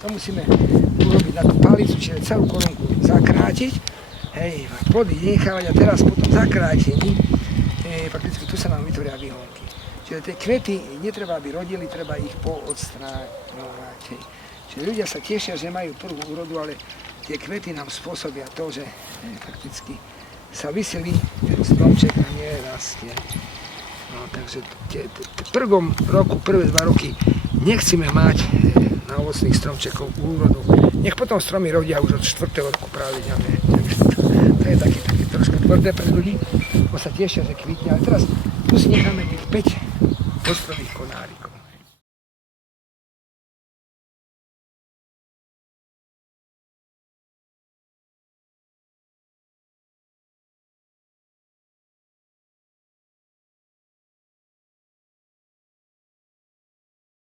To musíme urobiť na tú palicu, čiže celú korunku zakrátiť, hej, plody nechávať a teraz po tom zakrátení, prakticky tu sa nám vytvoria výhonky. Čiže tie kvety netreba, aby rodili, treba ich poodstráňovať. Čiže ľudia sa tešia, že majú prvú úrodu, ale tie kvety nám spôsobia to, že fakticky sa vyselí ten stromček a nerastie. No, takže v prvom roku, prvé 2 roky nechceme mať na ovocných stromčekov úrodu. Nech potom stromy rodia už od 4. roku pravidelne. To je také trošku tvrdé pre ľudí, bo sa tešia, že kvitne. Ale teraz tu si necháme tých 5 ostrových konárikov.